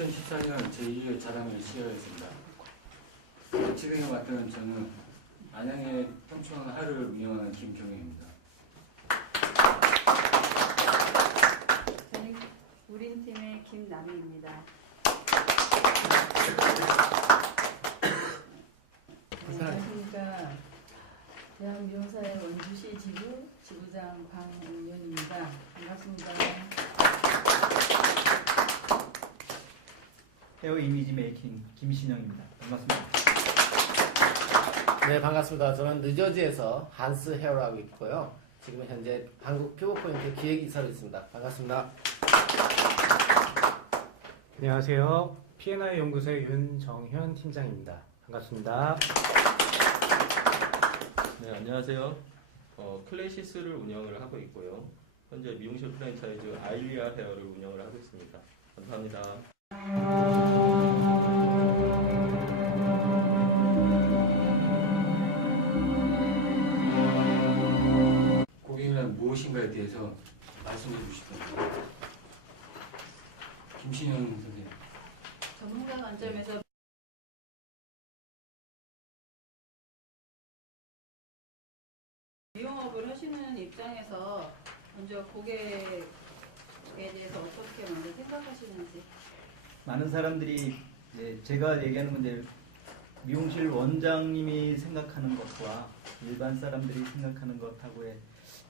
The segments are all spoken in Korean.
2014년 제2회 자랑을 시작하겠습니다. 진행에 맡은 저는 안양의 평촌 하루를 운영하는 김경영입니다. 저는 우린 팀의 김남희입니다. 안녕하십니까. 대한미용사의 원주시 지부장 방은연입니다. 반갑습니다. 헤어 이미지 메이킹 김신영입니다. 반갑습니다. 네, 반갑습니다. 저는 뉴저지에서 한스 헤어를 하고 있고요. 지금 현재 한국 피부포인트 기획이사로 있습니다. 반갑습니다. 안녕하세요. P&I 연구소의 윤정현 팀장입니다. 반갑습니다. 네, 안녕하세요. 클래시스를 운영을 하고 있고요. 현재 미용실 프랜차이즈 아일리아 헤어를 운영을 하고 있습니다. 감사합니다. 고객이란 무엇인가에 대해서 말씀해 주실 겁니다. 김신영 선생님. 전문가 관점에서 미용업을 하시는 입장에서 먼저 고객에 대해서 어떻게 먼저 생각하시는지. 많은 사람들이 이제 제가 얘기하는 건데 미용실 원장님이 생각하는 것과 일반 사람들이 생각하는 것하고의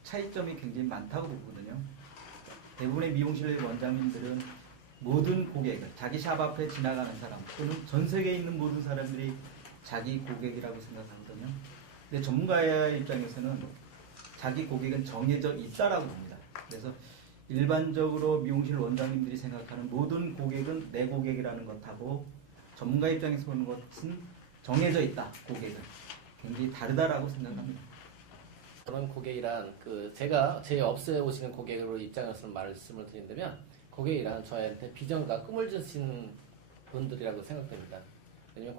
차이점이 굉장히 많다고 보거든요. 대부분의 미용실 원장님들은 모든 고객, 자기 샵 앞에 지나가는 사람 또는 전 세계에 있는 모든 사람들이 자기 고객이라고 생각하거든요. 근데 전문가의 입장에서는 자기 고객은 정해져 있다라고 봅니다. 그래서 일반적으로 미용실 원장님들이 생각하는 모든 고객은 내 고객이라는 것하고 전문가 입장에서 보는 것은 정해져 있다. 고객은 굉장히 다르다라고 생각합니다. 저는 고객이란 제가 제 업소에 오시는 고객으로 입장에서 말씀을 드린다면 고객이란 저한테 비전과 꿈을 주시는 분들이라고 생각됩니다. 왜냐면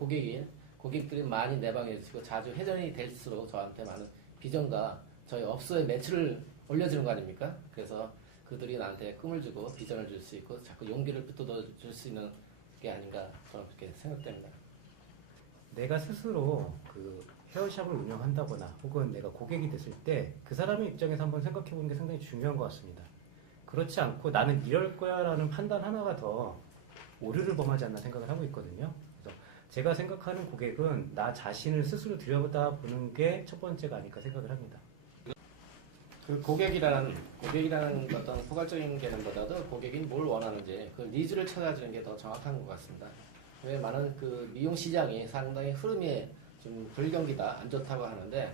고객들이 많이 내방해 주시고 자주 회전이 될수록 저한테 많은 비전과 저희 업소의 매출을 올려주는 거 아닙니까? 그래서 그들이 나한테 꿈을 주고 비전을 줄 수 있고 자꾸 용기를 붙들어 줄 수 있는 게 아닌가 저는 그렇게 생각됩니다. 내가 스스로 헤어샵을 운영한다거나 혹은 내가 고객이 됐을 때 그 사람의 입장에서 한번 생각해 보는 게 상당히 중요한 것 같습니다. 그렇지 않고 나는 이럴 거야 라는 판단 하나가 더 오류를 범하지 않나 생각을 하고 있거든요. 그래서 제가 생각하는 고객은 나 자신을 스스로 들여다보는 게 첫 번째가 아닐까 생각을 합니다. 고객이라는 어떤 포괄적인 개념보다도 고객이 뭘 원하는지 그 니즈를 찾아주는 게 더 정확한 것 같습니다. 왜 많은 미용 시장이 상당히 흐름이 좀 불경기다, 안 좋다고 하는데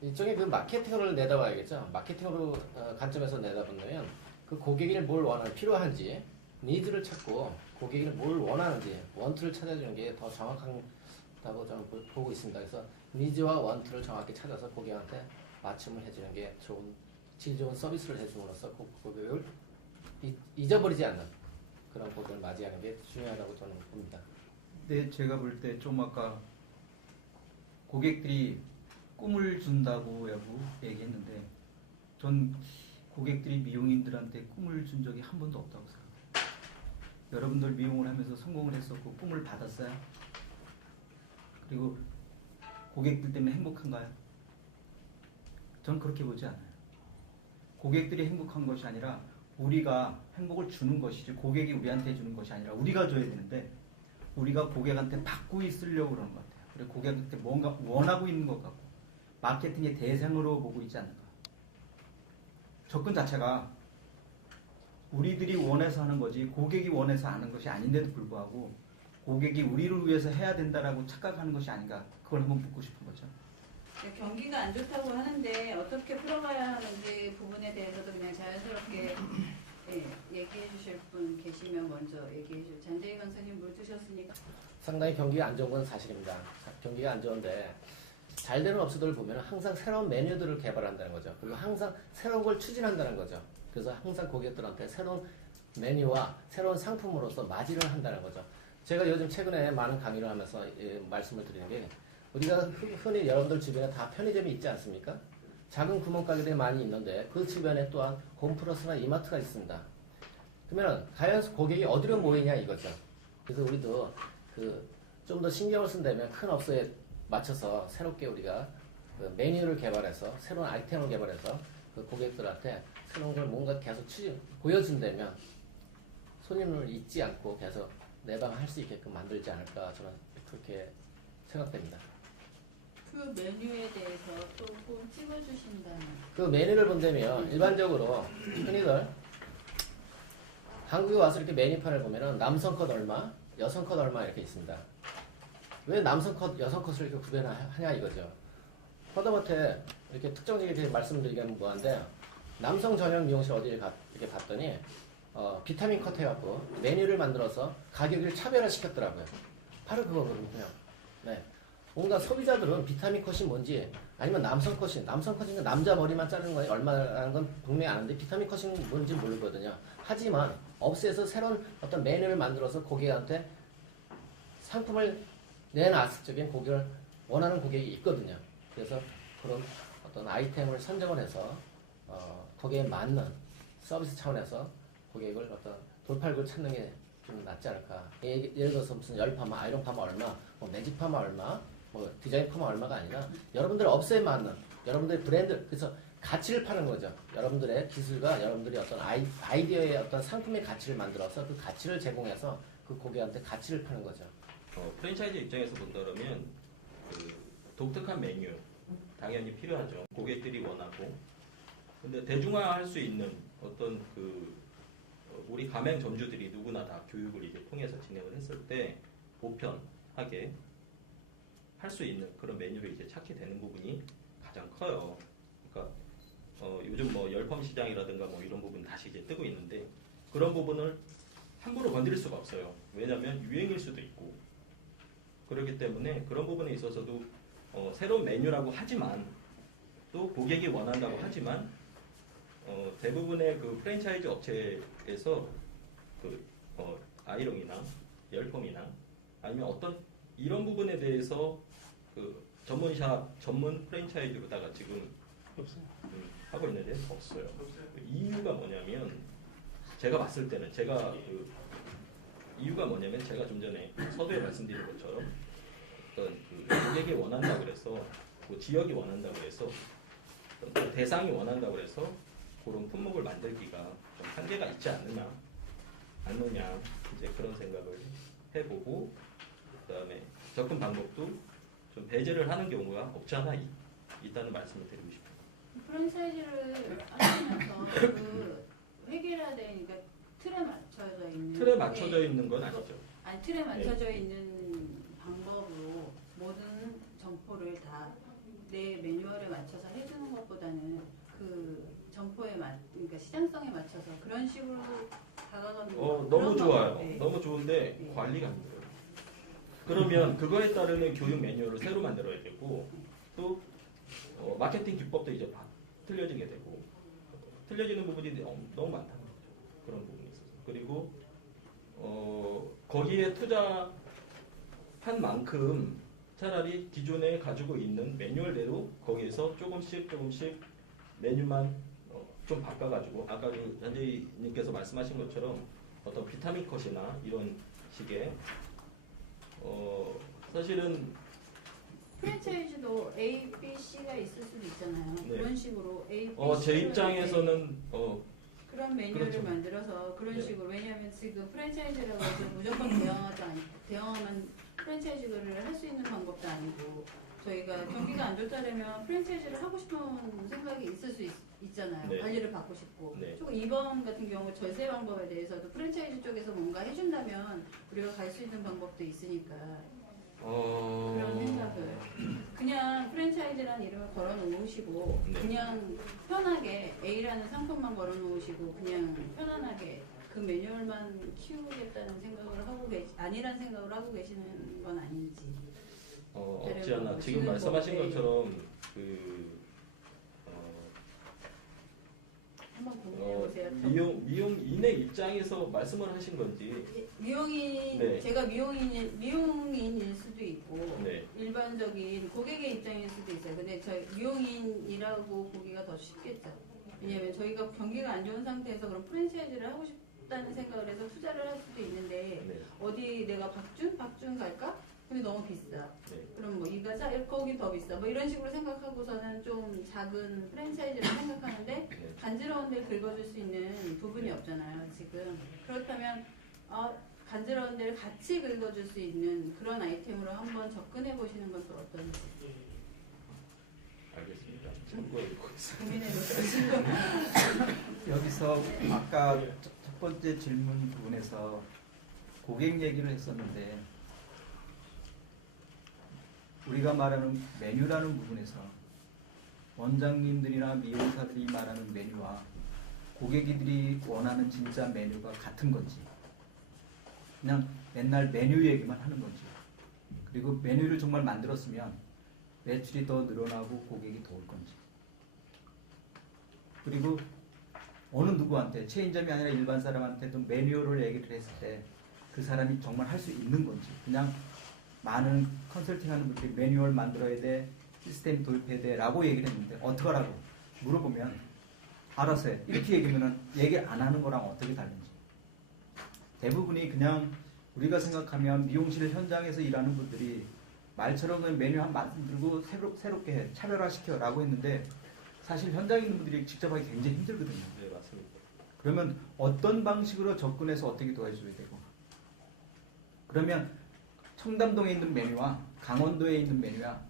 일종의 마케팅을 내다봐야겠죠. 마케팅으로 관점에서 내다본다면 그 고객이 뭘 원하는 필요한지 니즈를 찾고 고객이 뭘 원하는지 원투를 찾아주는 게 더 정확하다고 저는 보고 있습니다. 그래서 니즈와 원투를 정확히 찾아서 고객한테 맞춤을 해주는 게 질 좋은 서비스를 해줌으로써 고객을 잊어버리지 않는 그런 고객을 맞이하는 게 중요하다고 저는 봅니다. 근데 제가 볼 때 좀 아까 고객들이 꿈을 준다고 얘기했는데 전 고객들이 미용인들한테 꿈을 준 적이 한 번도 없다고 생각해요. 여러분들 미용을 하면서 성공을 했었고 꿈을 받았어요? 그리고 고객들 때문에 행복한가요? 전 그렇게 보지 않아요. 고객들이 행복한 것이 아니라 우리가 행복을 주는 것이지 고객이 우리한테 주는 것이 아니라 우리가 줘야 되는데 우리가 고객한테 받고 있으려고 그러는 것 같아요. 그리고 고객한테 뭔가 원하고 있는 것 같고 마케팅의 대상으로 보고 있지 않는가. 접근 자체가 우리들이 원해서 하는 거지 고객이 원해서 하는 것이 아닌데도 불구하고 고객이 우리를 위해서 해야 된다라고 착각하는 것이 아닌가. 그걸 한번 묻고 싶은 거죠. 경기가 안 좋다고 하는데 어떻게 풀어가야 하는지 부분에 대해서도 그냥 자연스럽게 얘기해 주실 분 계시면 먼저 얘기해 주세요. 잔재희 강사님 물 드셨으니까. 상당히 경기가 안 좋은 건 사실입니다. 경기가 안 좋은데 잘 되는 업소들을 보면 항상 새로운 메뉴들을 개발한다는 거죠. 그리고 항상 새로운 걸 추진한다는 거죠. 그래서 항상 고객들한테 새로운 메뉴와 새로운 상품으로서 맞이를 한다는 거죠. 제가 요즘 최근에 많은 강의를 하면서 말씀을 드리는 게 우리가 흔히 여러분들 주변에 다 편의점이 있지 않습니까? 작은 구멍가게들이 많이 있는데 그 주변에 또한 홈플러스나 이마트가 있습니다. 그러면 과연 고객이 어디로 모이냐 이거죠. 그래서 우리도 그 좀 더 신경을 쓴다면 큰 업소에 맞춰서 새롭게 우리가 그 메뉴를 개발해서 새로운 아이템을 개발해서 그 고객들한테 새로운 걸 뭔가 계속 보여준다면 손님을 잊지 않고 계속 내방할 수 있게끔 만들지 않을까 저는 그렇게 생각됩니다. 그 메뉴에 대해서 조금 찍어주신다면. 그 메뉴를 본다면 일반적으로 흔히들 한국에 와서 이렇게 메뉴판을 보면은 남성 컷 얼마, 여성 컷 얼마 이렇게 있습니다. 왜 남성 컷, 여성 컷을 이렇게 구별하냐 이거죠. 허다못해 이렇게 특정적이게 말씀드리기는 뭐한데 남성 전용 미용실 어디를 이렇게 갔더니 비타민 컷 해갖고 메뉴를 만들어서 가격을 차별화시켰더라고요. 바로 그거거든요. 네. 뭔가 소비자들은 비타민 컷이 뭔지 아니면 남성 컷이 남자 머리만 자르는 거에 얼마라는 건 분명히 아는데 비타민 컷이 뭔지 모르거든요. 하지만 업체에서 새로운 어떤 메뉴를 만들어서 고객한테 상품을 내놨을 적엔 고객을 원하는 고객이 있거든요. 그래서 그런 어떤 아이템을 선정을 해서 거기에 맞는 서비스 차원에서 고객을 어떤 돌팔구를 찾는 게 좀 낫지 않을까. 예를 들어서 무슨 열 파마, 아이론 파마 얼마, 뭐 매직 파마 얼마, 뭐 디자인 파마 얼마가 아니라 여러분들 업체에 맞는 여러분들의 브랜드, 그래서 가치를 파는 거죠. 여러분들의 기술과 여러분들의 어떤 아이디어의 어떤 상품의 가치를 만들어서 그 가치를 제공해서 그 고객한테 가치를 파는 거죠. 프랜차이즈 입장에서 본다면 그 독특한 메뉴 당연히 필요하죠. 고객들이 원하고. 근데 대중화할 수 있는 어떤 그 우리 가맹점주들이 누구나 다 교육을 이제 통해서 진행을 했을 때 보편하게 할 수 있는 그런 메뉴를 이제 찾게 되는 부분이 가장 커요. 그러니까 요즘 뭐 열펌 시장이라든가 뭐 이런 부분 다시 이제 뜨고 있는데 그런 부분을 함부로 건드릴 수가 없어요. 왜냐하면 유행일 수도 있고 그렇기 때문에 그런 부분에 있어서도 새로운 메뉴라고 하지만 또 고객이 원한다고 하지만 대부분의 그 프랜차이즈 업체에서 그 아이롱이나 열펌이나 아니면 어떤 이런 부분에 대해서 그 전문샵 전문 프랜차이즈로다가 지금 하고 있는데 없어요. 그 이유가 뭐냐면 제가 봤을 때는 이유가 뭐냐면 제가 좀 전에 서두에 말씀드린 것처럼 어떤 그 고객이 원한다 그래서 그 지역이 원한다 그래서 그 대상이 원한다 그래서 그런 품목을 만들기가 좀 한계가 있지 않느냐 이제 그런 생각을 해보고 그다음에 접근 방법도 좀 배제를 하는 경우가 없지 않아 있다는 말씀을 드리고 싶어요. 프랜차이즈를 하시면서 그 획일화된 그러니까 틀에 맞춰져 있는 건 아니죠. 아니 틀에 맞춰져 있는 방법으로 모든 점포를 다 내 매뉴얼에 맞춰서 해주는 것보다는 그 점포에 그러니까 시장성에 맞춰서 그런 식으로 다가가는 너무 좋아요. 네. 너무 좋은데 네. 관리가 안 돼요. 그러면 그거에 따르는 교육 매뉴얼을 새로 만들어야 되고 또 마케팅 기법도 이제 틀려지게 되고 틀려지는 부분이 너무 많다는 거죠. 그런 부분이 있어서 그리고 거기에 투자한 만큼 차라리 기존에 가지고 있는 매뉴얼대로 거기에서 조금씩 메뉴만 좀 바꿔가지고 아까 그 전재희님께서 말씀하신 것처럼 어떤 비타민 컷이나 이런 식의 사실은 프랜차이즈도 A, B, C가 있을 수도 있잖아요. 네. 그런 식으로 A, B, 제 C를 입장에서는 그런 메뉴를 그렇죠. 만들어서 그런 네. 식으로 왜냐하면 지금 프랜차이즈라고 해서 무조건 대형하면 프랜차이즈를 할 수 있는 방법도 아니고 저희가 경기가 안 좋다면 프랜차이즈를 하고 싶은 생각이 있을 수 있잖아요. 네. 관리를 받고 싶고 네. 조금 이번 같은 경우 절세 방법에 대해서도 프랜차이즈 쪽에서 뭔가 해준다면 우리가 갈 수 있는 방법도 있으니까 그런 생각을 그냥 프랜차이즈라는 이름을 걸어 놓으시고 네. 그냥 편하게 A라는 상품만 걸어 놓으시고 그냥 편안하게 그 매뉴얼만 키우겠다는 생각을 하고 아니란 생각을 하고 계시는 건 아닌지 없지 않아 지금 지금 말씀하신 뭐, 것처럼 한번 고민해 보세요. 미용인의 입장에서 말씀을 하신 건지 미용인 네. 제가 미용인일 수도 있고 네. 일반적인 고객의 입장일 수도 있어요. 근데 저희 미용인이라고 보기가 더 쉽겠죠. 왜냐하면 저희가 경기가 안 좋은 상태에서 그럼 프랜차이즈를 하고 좋다는 생각을 해서 투자를 할 수도 있는데 네. 어디 내가 박준 갈까? 근데 너무 비싸. 네. 그럼 뭐 이가자 거기 더 비싸. 뭐 이런 식으로 생각하고서는 좀 작은 프랜차이즈를 생각하는데 네. 간지러운 데를 긁어줄 수 있는 부분이 없잖아요 지금. 그렇다면 간지러운 데를 같이 긁어줄 수 있는 그런 아이템으로 한번 접근해 보시는 건 또 어떤지 알겠습니다. 참고해 보고 있습니다. 고민해 보시고. 여기서 아까 첫 번째 질문 부분에서 고객 얘기를 했었는데 우리가 말하는 메뉴라는 부분에서 원장님들이나 미용사들이 말하는 메뉴와 고객들이 원하는 진짜 메뉴가 같은 건지 그냥 맨날 메뉴 얘기만 하는 건지 그리고 메뉴를 정말 만들었으면 매출이 더 늘어나고 고객이 더 올 건지 그리고 어느 누구한테 체인점이 아니라 일반 사람한테도 메뉴를 얘기를 했을 때 그 사람이 정말 할 수 있는 건지 그냥 많은 컨설팅하는 분들이 매뉴얼 만들어야 돼 시스템 도입해야 돼 라고 얘기를 했는데 어떡하라고 물어보면 알아서 해 이렇게 얘기하면 얘기 안 하는 거랑 어떻게 다른지 대부분이 그냥 우리가 생각하면 미용실 현장에서 일하는 분들이 말처럼 그냥 메뉴 한 만들고 새롭게 해 차별화시켜 라고 했는데 사실 현장에 있는 분들이 직접 하기 굉장히 힘들거든요. 네, 맞습니다. 그러면 어떤 방식으로 접근해서 어떻게 도와줘야 되고 그러면 청담동에 있는 메뉴와 강원도에 있는 메뉴와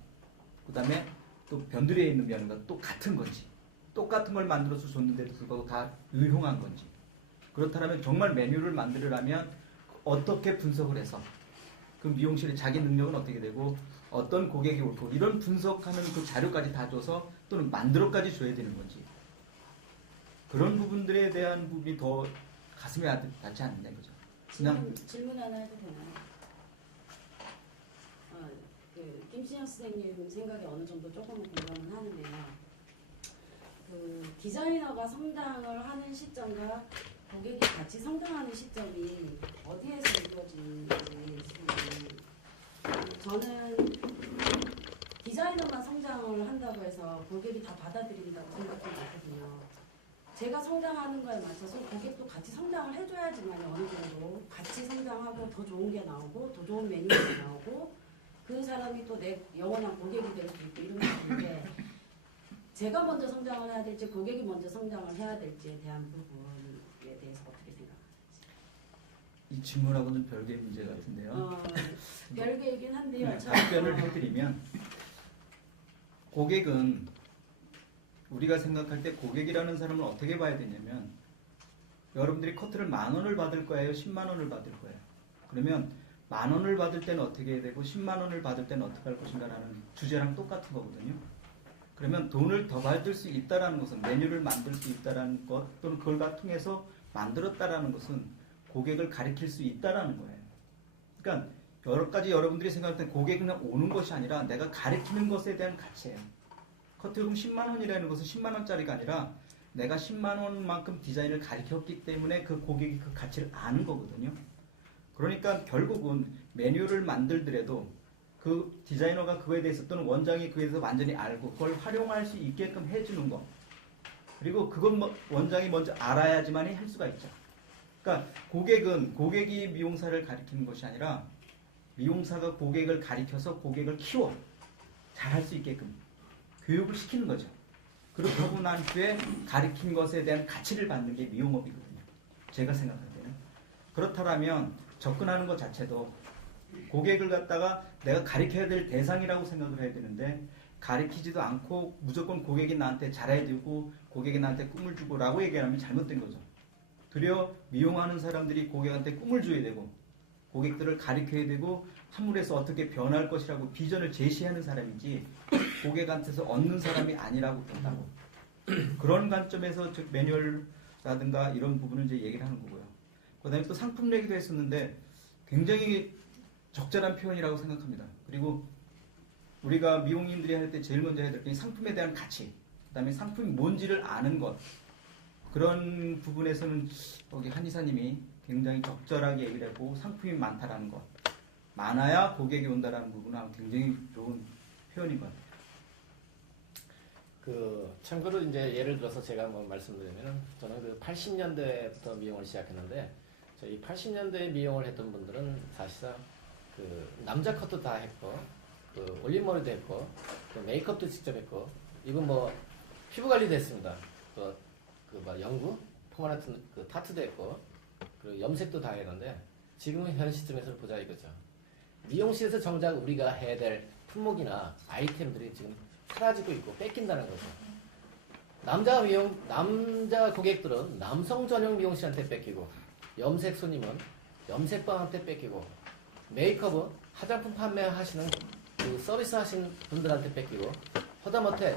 그 다음에 또 변두리에 있는 메뉴가 또 같은 건지 똑같은 걸 만들어서 줬는데도 불구하고 다 유용한 건지 그렇다면 정말 메뉴를 만들려면 어떻게 분석을 해서 그 미용실의 자기 능력은 어떻게 되고 어떤 고객이 옳고 이런 분석하는 그 자료까지 다 줘서 또는 만들어까지 줘야 되는 건지 그런 부분들에 대한 부분이 더 가슴에 닿지 않느냐 이거죠. 그냥 질문 하나 해도 되나요? 김신영 선생님 생각에 어느 정도 조금은 공감은 하는데요. 디자이너가 성장을 하는 시점과 고객이 같이 성장하는 시점이 어디에서 이루어지는지 저는 디자이너만 성장을 한다고 해서 고객이 다 받아들인다고 생각하지 않거든요. 제가 성장하는 거에 맞춰서 고객도 같이 성장을 해줘야지만 어느 정도 같이 성장하고 더 좋은 게 나오고 더 좋은 메뉴가 나오고 그 사람이 또 내 영원한 고객이 될 수 있고 이런 건데 제가 먼저 성장을 해야 될지 고객이 먼저 성장을 해야 될지에 대한 부분에 대해서 어떻게 생각하세요? 이 질문하고는 별개의 문제 같은데요. 별개이긴 한데요. 네, 답변을 해드리면 고객은 우리가 생각할 때 고객이라는 사람을 어떻게 봐야 되냐면 여러분들이 커트를 10,000원을 받을 거예요? 10만 원을 받을 거예요? 그러면 10,000원을 받을 때는 어떻게 해야 되고 10만 원을 받을 때는 어떻게 할 것인가 라는 주제랑 똑같은 거거든요. 그러면 돈을 더 받을 수 있다는 것은 메뉴를 만들 수 있다는 것 또는 그걸 통해서 만들었다라는 것은 고객을 가리킬 수 있다라는 거예요. 그러니까 여러 가지 여러분들이 생각할 때 고객은 그냥 오는 것이 아니라 내가 가리키는 것에 대한 가치예요. 커트룸 10만 원이라는 것은 10만 원짜리가 아니라 내가 10만 원만큼 디자인을 가리켰기 때문에 그 고객이 그 가치를 아는 거거든요. 그러니까 결국은 메뉴를 만들더라도 그 디자이너가 그거에 대해서 또는 원장이 그거에 대해서 완전히 알고 그걸 활용할 수 있게끔 해주는 거 그리고 그건 원장이 먼저 알아야지만 할 수가 있죠. 그러니까 고객은 고객이 미용사를 가리키는 것이 아니라 미용사가 고객을 가리켜서 고객을 키워 잘할 수 있게끔 교육을 시키는 거죠. 그렇다고 난 후에 가리킨 것에 대한 가치를 받는 게 미용업이거든요. 제가 생각할 때는. 그렇다면 접근하는 것 자체도 고객을 갖다가 내가 가리켜야 될 대상이라고 생각을 해야 되는데 가리키지도 않고 무조건 고객이 나한테 잘해야 되고 고객이 나한테 꿈을 주고 라고 얘기하면 잘못된 거죠. 도리어 미용하는 사람들이 고객한테 꿈을 줘야 되고 고객들을 가리켜야 되고 화물에서 어떻게 변할 것이라고 비전을 제시하는 사람이지 고객한테서 얻는 사람이 아니라고 본다고. 그런 관점에서 즉 매뉴얼라든가 이런 부분을 이제 얘기를 하는 거고요. 그 다음에 또 상품 얘기도 했었는데 굉장히 적절한 표현이라고 생각합니다. 그리고 우리가 미용인들이 할 때 제일 먼저 해야 될 게 상품에 대한 가치, 그 다음에 상품이 뭔지를 아는 것. 그런 부분에서는 여기 한의사님이 굉장히 적절하게 얘기를 하고 상품이 많다라는 것. 많아야 고객이 온다라는 부분은 굉장히 좋은 표현인 것 같아요. 참고로 이제 예를 들어서 제가 한번 말씀드리면은 저는 그 80년대부터 미용을 시작했는데 저희 80년대 미용을 했던 분들은 사실상 그 남자 컷도 다 했고 그 올림머리도 했고 그 메이크업도 직접 했고 이건 뭐 피부 관리도 했습니다. 뭐 연구, 포마라트 그 타투도 했고 그리고 염색도 다 했는데 지금은 현 시점에서 보자 이거죠. 미용실에서 정작 우리가 해야 될 품목이나 아이템들이 지금 사라지고 있고 뺏긴다는 거죠. 남자 고객들은 남성 전용 미용실한테 뺏기고 염색 손님은 염색방한테 뺏기고 메이크업은 화장품 판매하시는 그 서비스 하시는 분들한테 뺏기고 허다못해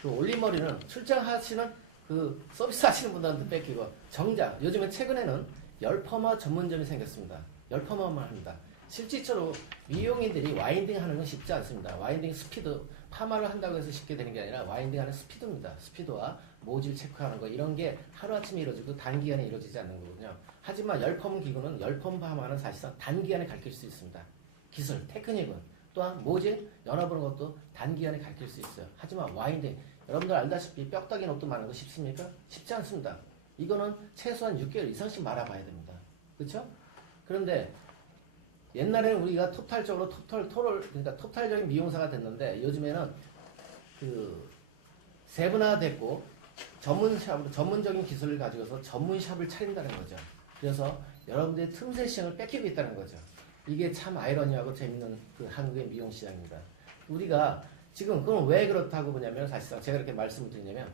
그 올림머리는 출장하시는 그 서비스 하시는 분들한테 뺏기고 정작 요즘에 최근에는 열퍼마 전문점이 생겼습니다. 열퍼마만 합니다. 실질적으로 미용인들이 와인딩 하는 건 쉽지 않습니다. 와인딩 스피드, 파마를 한다고 해서 쉽게 되는 게 아니라 와인딩 하는 스피드입니다. 스피드와 모질 체크하는 거 이런 게 하루아침에 이루어지고 단기간에 이루어지지 않는 거거든요. 하지만 열펌 기구는 열펌 파마는 사실상 단기간에 가르칠 수 있습니다. 기술, 테크닉은 또한 모질, 연화보는 것도 단기간에 가르칠 수 있어요. 하지만 와인딩, 여러분들 알다시피 뼈다귀 녹도 많은 거 쉽습니까? 쉽지 않습니다. 이거는 최소한 6개월 이상씩 말아봐야 됩니다. 그렇죠? 그런데 옛날에는 우리가 토탈적으로 그러니까 토탈적인 미용사가 됐는데 요즘에는 그 세분화됐고 전문적인 기술을 가지고서 전문 샵을 차린다는 거죠. 그래서 여러분들의 틈새 시장을 뺏기고 있다는 거죠. 이게 참 아이러니하고 재밌는 그 한국의 미용 시장입니다. 우리가 지금 그럼 왜 그렇다고 보냐면 사실상 제가 이렇게 말씀을 드리냐면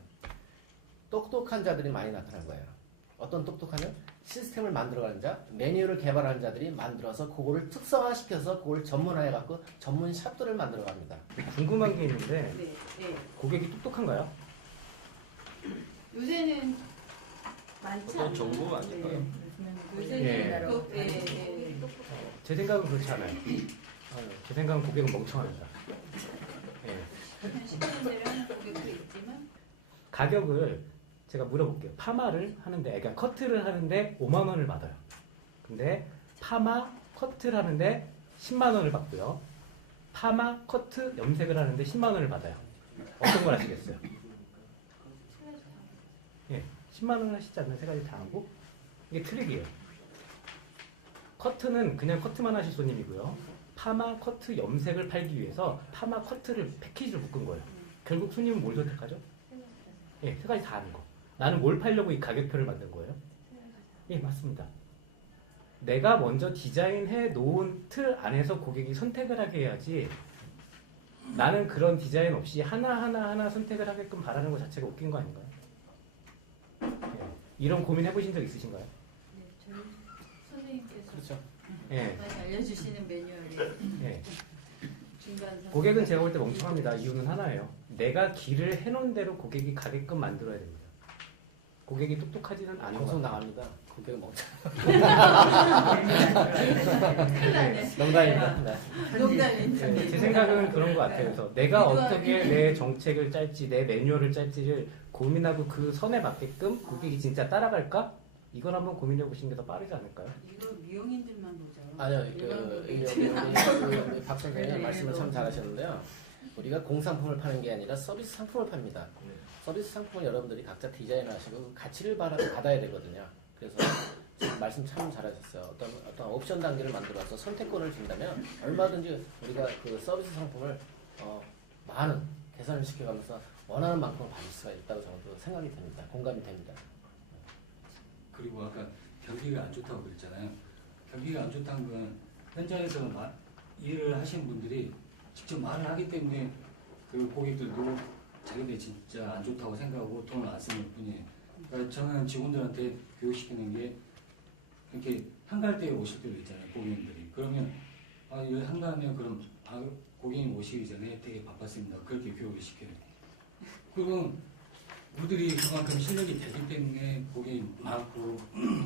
똑똑한 자들이 많이 나타난 거예요. 어떤 똑똑하냐? 시스템을 만들어가는 자, 매뉴얼을 개발하는 자들이 만들어서 그거를 특성화시켜서 그걸 전문화해갖고 전문 샵들을 만들어갑니다. 궁금한 게 있는데 네, 네. 고객이 똑똑한가요? 요새는 많지 어떤 않나요? 정보 아닐까요? 요새는 예. 제 생각은 그렇지 않아요. 제 생각은 고객은 멍청합니다. 예. 한 10년 내로 하는 고객도 있지만 가격을 제가 물어볼게요. 파마를 하는데, 그러니까 커트를 하는데 5만 원을 받아요. 근데 파마, 커트를 하는데 10만 원을 받고요. 파마, 커트, 염색을 하는데 10만 원을 받아요. 어떤 걸 하시겠어요? 예, 10만 원 하시지 않는 세 가지 다 하고 이게 트릭이에요. 커트는 그냥 커트만 하실 손님이고요. 파마, 커트, 염색을 팔기 위해서 파마, 커트를 패키지로 묶은 거예요. 결국 손님은 뭘 선택하죠? 예, 세 가지 다 하는 거. 나는 뭘 팔려고 이 가격표를 만든 거예요? 예, 맞습니다. 내가 먼저 디자인해 놓은 틀 안에서 고객이 선택을 하게 해야지 나는 그런 디자인 없이 하나하나 선택을 하게끔 바라는 것 자체가 웃긴 거 아닌가요? 예, 이런 고민 해보신 적 있으신가요? 네, 저희 선생님께서 그렇죠. 예, 많이 알려주시는 매뉴얼이 예. 중간 고객은 제가 볼 때 멍청합니다. 이유는 하나예요. 내가 길을 해놓은 대로 고객이 가게끔 만들어야 됩니다. 고객이 똑똑하지는 않은 것 방송 같아요. 나갑니다. 고객은 멍청. 큰일 나네. 농담입니다. 네. 농담입니다. 네, 제 생각은 그런 것 같아요. 그래서 내가 어떻게 내 정책을 짤지, 내 매뉴얼을 짤지를 고민하고 그 선에 맞게끔 고객이 진짜 따라갈까? 이걸 한번 고민해 보시는 게 더 빠르지 않을까요? 이거 미용인들만 보죠. 아니요, 일반 우리 고객들은 박 선생님 말씀을 참 잘하셨는데요. 우리가 공산품을 파는 게 아니라 서비스 상품을 팝니다. 서비스 상품을 여러분들이 각자 디자인하시고 가치를 받아야 되거든요. 그래서 지금 말씀 참 잘하셨어요. 어떤 옵션 단계를 만들어서 선택권을 준다면 얼마든지 우리가 그 서비스 상품을 많은 개선을 시켜가면서 원하는 만큼을 받을 수가 있다고 저도 생각이 됩니다. 공감이 됩니다. 그리고 아까 경기가 안 좋다고 그랬잖아요. 경기가 안 좋다는 건 현장에서 일을 하시는 분들이 직접 말을 하기 때문에 그 고객들도 자기들이 진짜 안 좋다고 생각하고 돈을 안 쓰는 뿐이에요. 그러니까 저는 직원들한테 교육시키는 게 이렇게 한가할 때 오실 때도 있잖아요. 고객님들이. 그러면 여기 한가하면 그럼 고객님 오시기 전에 되게 바빴습니다. 그렇게 교육을 시켜요. 그럼 우리들이 그만큼 실력이 되기 때문에 고객이 많고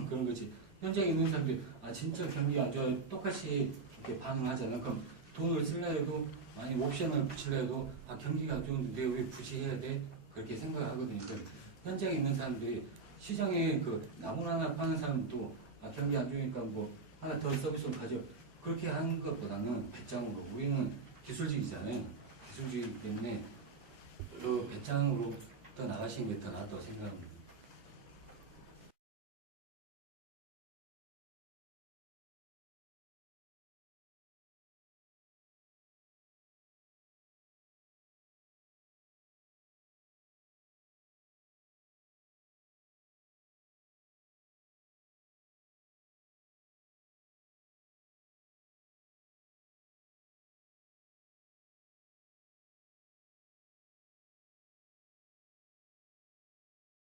그런 거지. 현장에 있는 사람들이 진짜 경기가 안 좋아요. 똑같이 이렇게 반응하잖아. 그럼 돈을 쓸라 해도 아니 옵션을 붙이려 해도 경기가 안 좋은데 내가 왜 굳이 해야 돼? 그렇게 생각하거든요. 그러니까 현장에 있는 사람들이 시장에 그 나무 하나 파는 사람도 경기 안 좋으니까 뭐 하나 더 서비스를 가져. 그렇게 하는 것보다는 배짱으로 우리는 기술직이잖아요. 기술직이기 때문에 그 배짱으로부터 나가시는 게 더 낫다고 생각합니다.